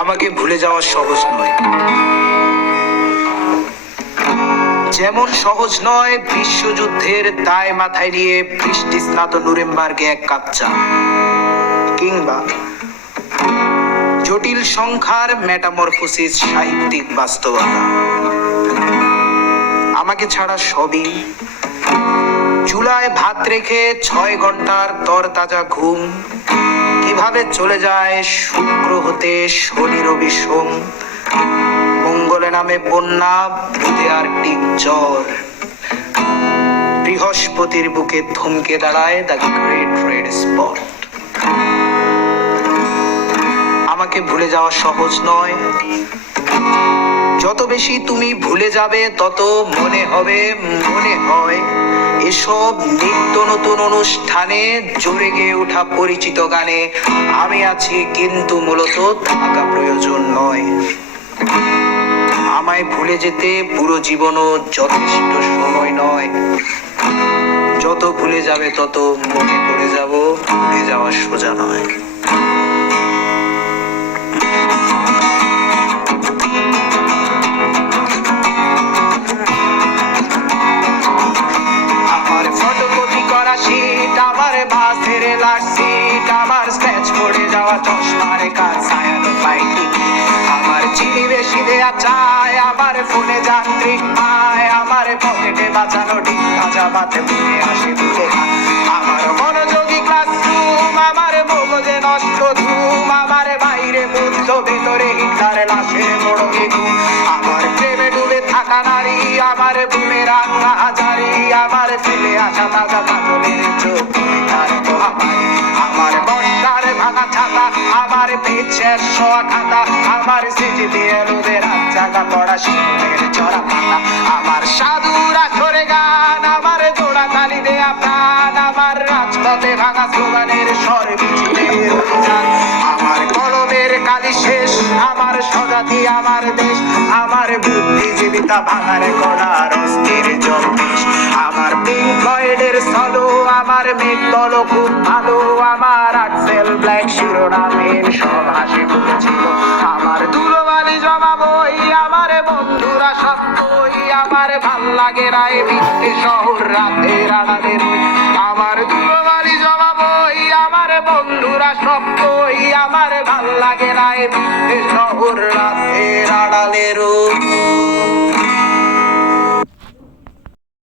আমাকে ভুলে যাওয়া সহজ নয়, যেমন সহজ নয় বিশ্বযুদ্ধের দায় মাথায় নিয়ে বৃষ্টি স্নাত নুরেমবার্গে এক কাপ চা, কিংবা জটিল সংখ্যার মেটামরফোসিস সাহিত্যিক বাস্তবতা। আমাকে ছাড়া সবই চুলায় ভাত রেখে 6 ঘন্টার তরতাজা ঘুম কিভাবে চলে যায় শুক্র হতে শনি রবি সোম, মঙ্গলে নামে বন্যা, বুধে আর্কটিক জ্বর, বৃহস্পতির বুকে থমকে দাঁড়ায় দ্য গ্রেট রেড স্পট। আমাকে ভুলে যাওয়া সহজ নয়, যত বেশি তুমি ভুলে যাবে তত মনে হয় এসব নিত্য নতুন অনুষ্ঠানে জোরে গেয়ে ওঠা পরিচিত গানে আমি আছি, কিন্তু মূলত থাকা প্রয়োজন নয়। আমায় ভুলে যেতে পুরো জীবনও যথেষ্ট সময় নয়, যত ভুলে যাবে তত মনে পড়ে যাব, ভুলে যাওয়া সোজা নয়। আমার ফটোকপি করা শীট, আমার বাসের লাস্ট সিট, আমার স্ক্র্যাচ পড়ে যাওয়া চশমার কাজ ছায়ালো ফাইটিং, আমার চিনি বেশি দেয়া চায়, আমার ফোনে যান্ত্রিক পায়, আমার পকেটে বাঁচানো ডিম কাঁচা বাতে মুখে আসে দুলে, আমার মনোযোগী ক্লাসরুম, আমার মগজে নষ্ট ধুম, আমার বাইরে বুদ্ধ ভেতরে হিটলার লাশের মোড়কে ঘুম, আমার প্রেমে ডুবে থাকা নারী, আমার বুমেরাং হাজারি, আমার ফেলে আসা তাজা কাজলের চোখ তার মহামারী, আমার বর্ষার ভাঙা ছাতা, আমার পেট শেষ শোয়া খাতা, আমার স্মৃতি দিয়ে রোদের হাত জাগা পড়া শিশুদের চড়া পাতা, আমার সাধুর আসরে গান, আমার জোড়া তালি দেয়া প্রাণ, আমার রাজপথে ভাঙা স্লোগানের স্বর মিছিলের অভিযান, আমার কলমের কালি শেষ, আমার স্বজাতি আমার দেশ, আমার বুদ্ধিজীবিতা ভাঙার কড়ার অস্থির জন্মেশ, আমার পিঙ্ক ফ্লয়েডের সলো, আমার মেঘ বলো খুব ভালো, আমার আক্সেল ব্ল্যাক শিরোনামের সব হাসি মুখেছিল, আমার ধুলোবালি জমা বই, আমার বন্ধুরা সব বই, আমার ভাল লাগে রায় ভিত্তি শহর রাতের আড়ালে রই, আমার ধুলোবালি জমা বই, আমার বন্ধুরা সব বই, আমার ভাল লাগে রায় ভিত্তি শহর রাতের আড়ালে রই।